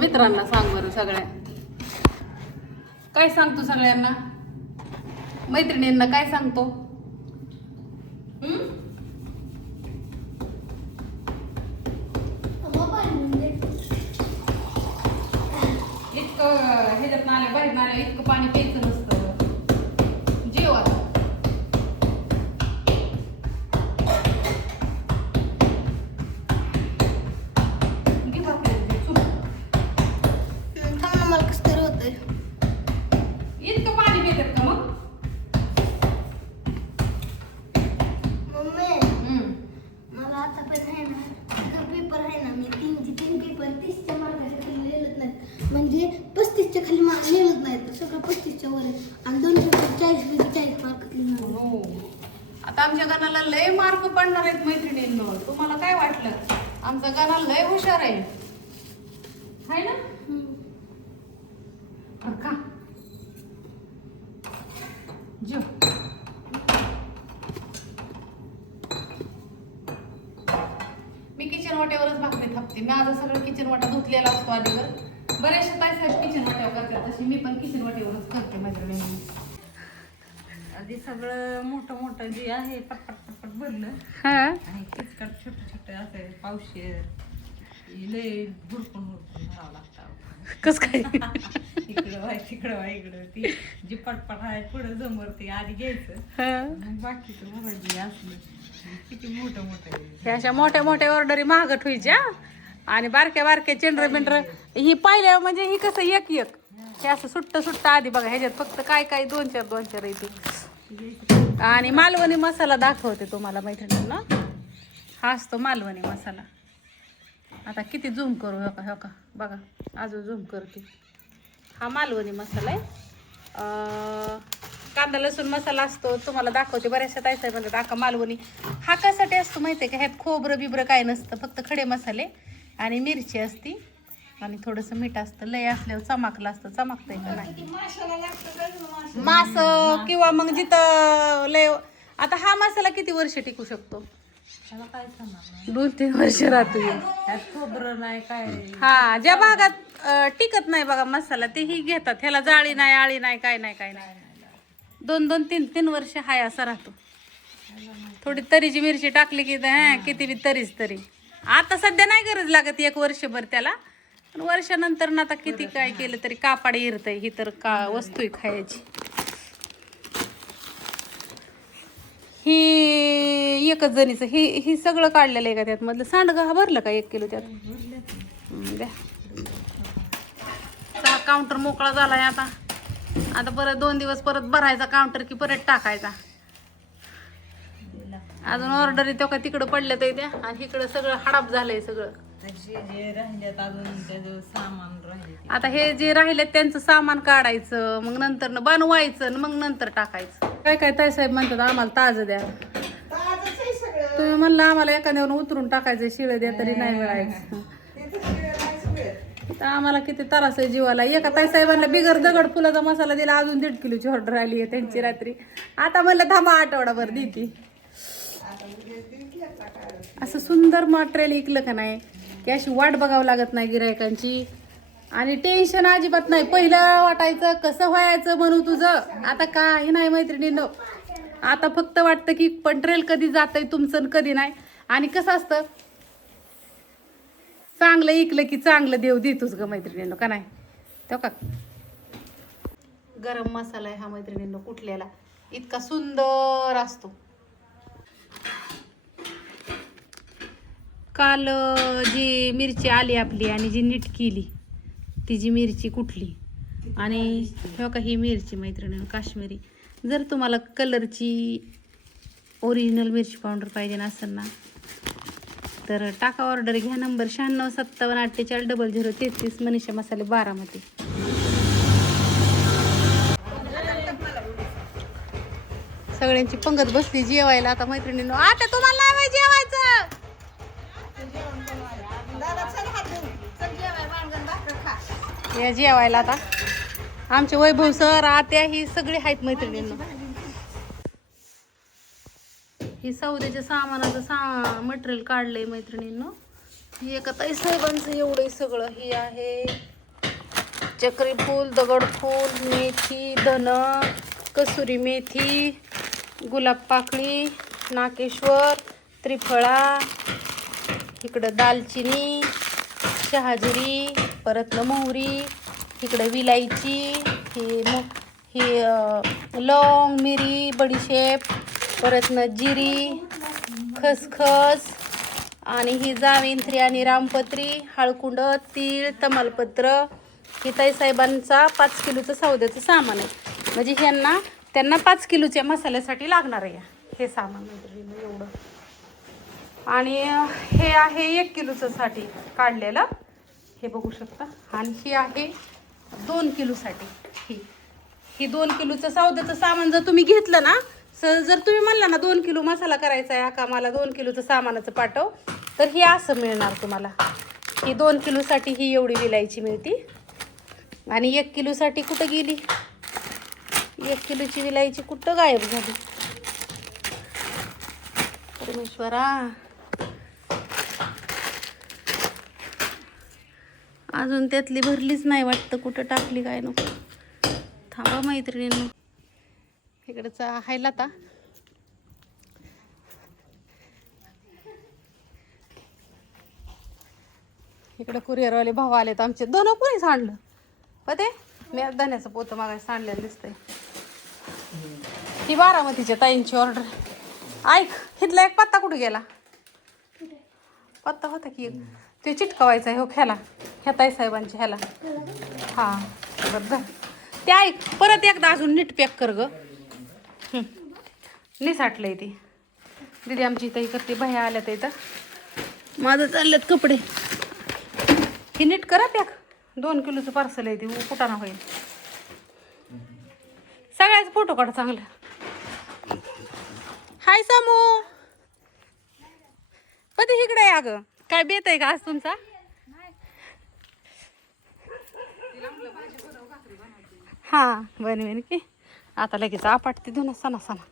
मित्रांना सांग बरं सगळ्या. काय सांगतो सगळ्यांना? मैत्रिणींना काय सांगतो? इतकं ह्याच्यात नाल्या बाहेर नाल्या इतकं पाणी प्यायचं नसतं. जेव आता. घे भाकरी, चुल. मला कसं तरी होतंय. इतकं पाणी पितात का मग? मम्मी मला आता पण आहे ना पेपर आहे ना, मी तीन पेपर 30च्या मार्काच्या खाली लिहिलंच नाहीत, म्हणजे 35च्या खाली मार्क लिहिलंच नाहीत, सगळं 35च्या वर आहे. आणि 2 पेपर 40 मार्क लिहिणार. हो. आता आमच्या गणाला लय मार्क पडणार आहेत मैत्रिणींनो. तुम्हाला काय वाटलं? आमचा गणा लय हुशार आहे. हाय ना? का जेव. मी किचन वाट्यावरच भाकरी थापते. माझं सगळं किचन वाटा धुतलेला असतो आधीवर. बऱ्याचशा ताईसाहेब किचन वाट्यावर करतात, तशी मी पण किचन वाट्यावरच करते मैत्रिणींनी. आधी सगळं मोठं मोठं जे आहे पटपट पटपट भरलं आणि किचकट छोटे छोटे असे पावशेर लय भुरपून भरावं लागतं. कस काय? इकडं व्हाय तिकडं व्हाय इकडं ती जी पटपट आहे पुढं जमर ते आधी घ्यायचं, मग बाकीचं बघायची असलं किती मोठं मोठं आहे. ह्या अशा मोठ्या मोठ्या ऑर्डरी महाग ठेवायच्या आणि बारक्या बारक्या चेंडर बिंडर ही पाहिल्या म्हणजे ही कसं एक एक हे असं सुट्ट आधी बघा. ह्याच्यात फक्त काय काय 2-4 येते. आणि मालवणी मसाला दाखवते तुम्हाला मैत्रिणींना. हा असतो मालवणी मसाला. आता किती झूम करू? हो का बघा, अजून झूम करते. हा मालवणी मसाला आहे. कांदा लसूण मसाला असतो, तुम्हाला दाखवते. बऱ्याचशा ताईसाहेब म्हणतात आका मालवणी. हा कशासाठी असतो माहिती आहे का? ह्यात खोबरं बिबरं काय नसतं, फक्त खडे मसाले आणि मिरची असती आणि थोडंसं मीठ असतं. लय असल्यावर चमाकलं असतं. चमकतंय का नाही? मास किंवा मग जिथं लय. आता हा मसाला किती वर्ष टिकू शकतो? त्याला काय सांगणार 2-3 वर्ष राहतो. त्यात खोबरं नाही काय. हा, ज्या भागात टिकत नाही बघा मसाला ते ही घेतात. ह्याला जाळी नाही, आळी नाही, काय नाही काय नाही. 2-3 वर्ष हाय असा राहतो. थोडी तरीची मिरची टाकली की किती बी तरी. आता सध्या नाही गरज लागत 1 वर्षभर त्याला, पण वर्षानंतर ना आता किती काय केलं तरी कापाड येरतय. ही तर का वस्तू खायची. ही एकच जणीचं ही सगळं काढलेलं आहे का त्यात मधलं? सांडगा हा भरलं का 1 किलो त्यात? द्या. काउंटर मोकळा झालाय आता. आता परत 2 दिवस परत भरायचा काउंटर की परत टाकायचा. अजून ऑर्डर तो का तिकडं पडल्या तर द्या आणि इकडं सगळं हडाप झालंय सगळं. जे राहिल्यात अजून त्याचं सामान राहिले. आता हे जे राहिले त्यांचं सामान काढायचं, मग नंतर बनवायचं, मग नंतर टाकायचं. काय काय ताईसाहेब म्हणतात आम्हाला ताजं द्या. तुम्ही म्हणलं आम्हाला एखाद्यावर उतरून टाकायचं, शिळ द्या तरी नाही मिळायचं. तर आम्हाला किती त्रास आहे जीवाला. एका ताईसाहेबांना बिगर दगड फुलाचा मसाला दिला, अजून 1.5 किलोची ऑर्डर आली आहे त्यांची रात्री. आता म्हणलं थांबा आठवडाभर देते. असं सुंदर मटेरियल इकलं का नाही की अशी वाट बघावं लागत नाही गिरायकांची आणि टेन्शन अजिबात नाही. पहिलं वाटायचं कसं व्हायचं म्हणू तुझं, आता काही नाही मैत्रिणींनो. आता फक्त वाटतं की मटेरियल कधी जातंय तुमचं कधी नाही. आणि कसं असतं, चांगलं इकलं की चांगलं देव देतोच ग मैत्रिणींनो, का नाही? तो का गरम मसाला आहे हा मैत्रिणींनो कुठल्याला, इतका सुंदर असतो. काल जी मिरची आली आपली आणि जी नीट केली ती जी मिरची कुठली. आणि हे का ही मिरची मैत्रिणींनो काश्मीरी. जर तुम्हाला कलरची ओरिजिनल मिरची पावडर पाहिजे असेल ना तर टाका ऑर्डर. घ्या नंबर 9657484033 मनीषा मसाले बारामती. सगळ्यांची पंगत बसली जेवायला आता मैत्रिणींनो. आता तुम्हाला नाही जेवायचं? या जेवायला आता आमचे वैभव सर आत्या ही सगळी आहेत मैत्रिणींनो. ही सौद्याच्या सामानाचं मटेरियल काढलंय मैत्रिणींनो. ही एका ताई साहेबांचं एवढं सगळं. ही आहे चक्री फूल, दगडफूल, मेथी, धन, कसुरी मेथी, गुलाब पाकळी, नाकेश्वर, त्रिफळा, इकडं दालचिनी, शहाजिरी, परत मोहरी, इकडं विलायची, ही लवंग, मिरी, बडीशेप, परत जिरी, खसखस आणि ही जावित्री आणि रामपत्री, हळकुंड, तीळ, तमालपत्र. हे ताईसाहेबांचा 5 किलोचं सौद्याचं सामान आहे. म्हणजे त्यांना 5 किलोच्या मसाल्यासाठी लागणार आहे हे सामान म्हणजे एवढं. आणि हे आहे 1 किलोचं साठी काढलेलं, हे बघू शकता. आणि ही आहे 2 किलोसाठी. ही 2 किलोचं सौद्याचं सामान जर तुम्ही घेतलं ना, जर तुम्ही म्हणला ना 2 किलो मसाला करायचा आहे का मला 2 किलोचं सामानाचं पाठव, तर हे असं मिळणार तुम्हाला. ही 2 किलोसाठी ही एवढी विलायची मिळती. आणि 1 किलोसाठी कुठं गेली? 1 किलोची विलायची कुठं गायब झाली? परमेश्वरा, अजून त्यातली भरलीच नाही वाटतं. कुठं टाकली काय नको. थांबा मैत्रिणींनो, इकडचा आहे लाता. इकडं कुरिअरवाले भाऊ आलेत आमचे. दोन कोणी सांडलं पते? मी धन्याचं पोतं मागायला सांडलेलं दिसतंय. ही बारामतीच्या ताईंची ऑर्डर. ऐक, इथला एक पत्ता कुठे गेला? पत्ता होता की एक, ते चिटकवायचा हो ह्याला, ह्या ताईसाहेबांच्या ह्याला. हां बरं, ते ऐक, परत एकदा अजून नीट पॅक कर ग. निसाटलंय ती दीदी आमची इथं करते. भया आल्यात इथं, माझं चाललेत कपडे. ही नीट करा पॅक. 2 किलोचं पार्सल आहे ती, कुठाना होईल. सगळ्याच फोटो काढ चांगलं. हाय सामू, कधी इकडे आहे? अगं काय बेत आहे का आज तुमचा? हां बनवेन की आता लगेच आपटते धुणं सणा सणा.